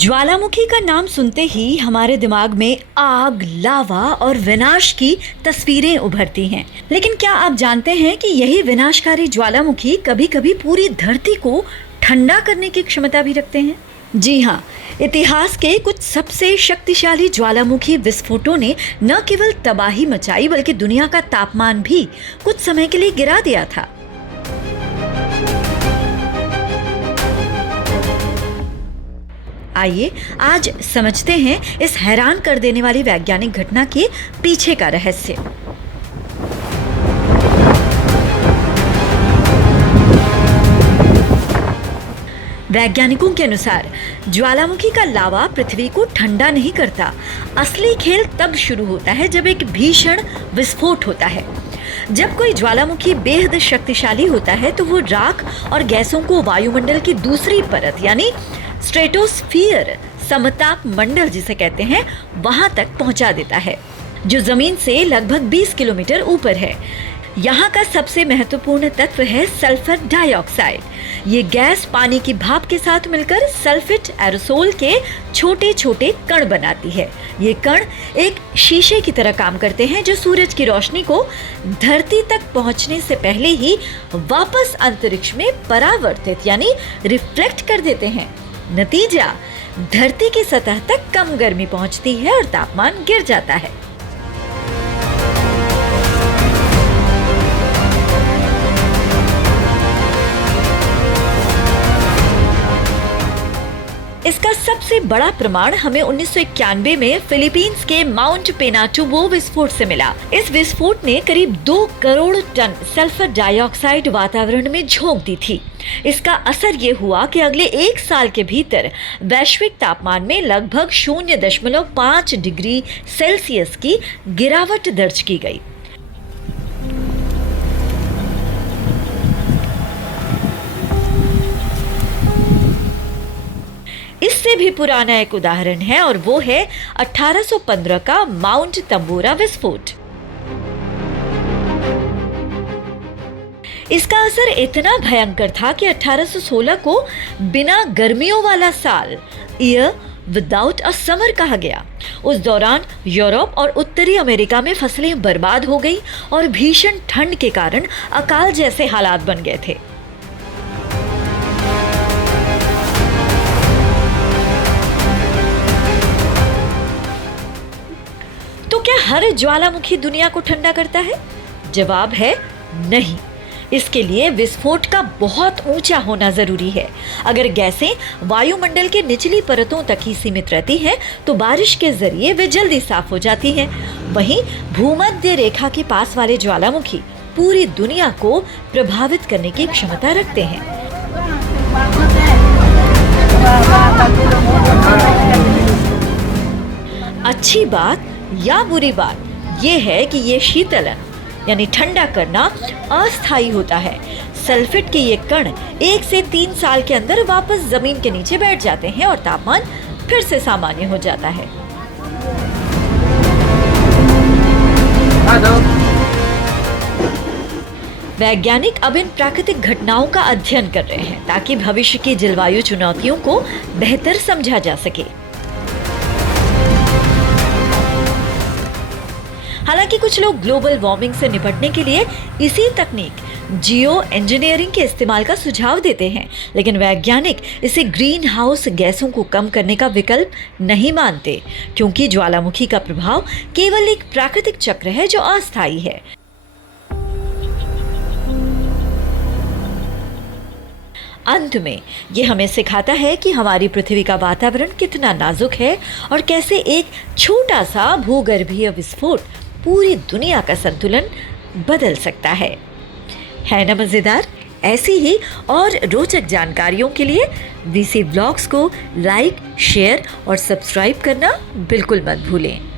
ज्वालामुखी का नाम सुनते ही हमारे दिमाग में आग, लावा और विनाश की तस्वीरें उभरती हैं। लेकिन क्या आप जानते हैं कि यही विनाशकारी ज्वालामुखी कभी-कभी पूरी धरती को ठंडा करने की क्षमता भी रखते हैं? जी हाँ, इतिहास के कुछ सबसे शक्तिशाली ज्वालामुखी विस्फोटों ने न केवल तबाही मचाई बल्कि दुनिया का तापमान भी कुछ समय के लिए गिरा दिया था। आइए आज समझते हैं इस हैरान कर देने वाली वैज्ञानिक घटना के पीछे का रहस्य। वैज्ञानिकों के अनुसार ज्वालामुखी का लावा पृथ्वी को ठंडा नहीं करता। असली खेल तब शुरू होता है जब एक भीषण विस्फोट होता है। जब कोई ज्वालामुखी बेहद शक्तिशाली होता है तो वो राख और गैसों को वायुमंडल की दूसरी परत यानी स्ट्रेटोस्फीयर, समताप मंडल जिसे कहते हैं, वहां तक पहुंचा देता है, जो जमीन से लगभग 20 किलोमीटर ऊपर है। यहाँ का सबसे महत्वपूर्ण तत्व है सल्फर डाइऑक्साइड। ये गैस पानी की भाप के साथ मिलकर सल्फेट एरोसोल के छोटे छोटे कण बनाती है। ये कण एक शीशे की तरह काम करते हैं जो सूरज की रोशनी को धरती तक पहुंचने से पहले ही वापस अंतरिक्ष में परावर्तित यानी रिफ्लेक्ट कर देते हैं। नतीजा, धरती की सतह तक कम गर्मी पहुंचती है और तापमान गिर जाता है। इसका सबसे बड़ा प्रमाण हमें 1991 में फिलीपींस के माउंट पेनाटुबो विस्फोट से मिला। इस विस्फोट ने करीब 2 करोड़ टन सल्फर डाइऑक्साइड वातावरण में झोंक दी थी। इसका असर ये हुआ कि अगले 1 साल के भीतर वैश्विक तापमान में लगभग 0.5 डिग्री सेल्सियस की गिरावट दर्ज की गई। इससे भी पुराना एक उदाहरण है और वो है 1815 का माउंट तंबोरा विस्फोट। इसका असर इतना भयंकर था कि 1816 को बिना गर्मियों वाला साल, ईयर विदाउट अ समर कहा गया। उस दौरान यूरोप और उत्तरी अमेरिका में फसलें बर्बाद हो गई और भीषण ठंड के कारण अकाल जैसे हालात बन गए थे। तो क्या हर ज्वालामुखी दुनिया को ठंडा करता है? जवाब है नहीं। इसके लिए विस्फोट का बहुत ऊंचा होना जरूरी है। अगर गैसें वायुमंडल के निचली परतों तक ही सीमित रहती हैं, तो बारिश के जरिए वे जल्दी साफ हो जाती हैं। वहीं भूमध्य रेखा के पास वाले ज्वालामुखी पूरी दुनिया को प्रभावित करने की क्षमता रखते हैं। अच्छी बात या बुरी बात यह है कि ये शीतलन यानी ठंडा करना अस्थायी होता है। सल्फेट के ये कण 1 से 3 साल के अंदर वापस जमीन के नीचे बैठ जाते हैं और तापमान फिर से सामान्य हो जाता है। वैज्ञानिक अब इन प्राकृतिक घटनाओं का अध्ययन कर रहे हैं ताकि भविष्य की जलवायु चुनौतियों को बेहतर समझा जा सके। हालांकि कुछ लोग ग्लोबल वार्मिंग से निपटने के लिए इसी तकनीक जियो इंजीनियरिंग के इस्तेमाल का सुझाव देते हैं, लेकिन वैज्ञानिक इसे ग्रीन हाउस गैसों को कम करने का विकल्प नहीं मानते, क्योंकि ज्वालामुखी का प्रभाव केवल एक प्राकृतिक चक्र है जो अस्थायी है। अंत में ये हमें सिखाता है कि हमारी पृथ्वी का वातावरण कितना नाजुक है और कैसे एक छोटा सा भूगर्भीय विस्फोट पूरी दुनिया का संतुलन बदल सकता है ना मजेदार? ऐसी ही और रोचक जानकारियों के लिए वीसी ब्लॉग्स को लाइक, शेयर और सब्सक्राइब करना बिल्कुल मत भूलें।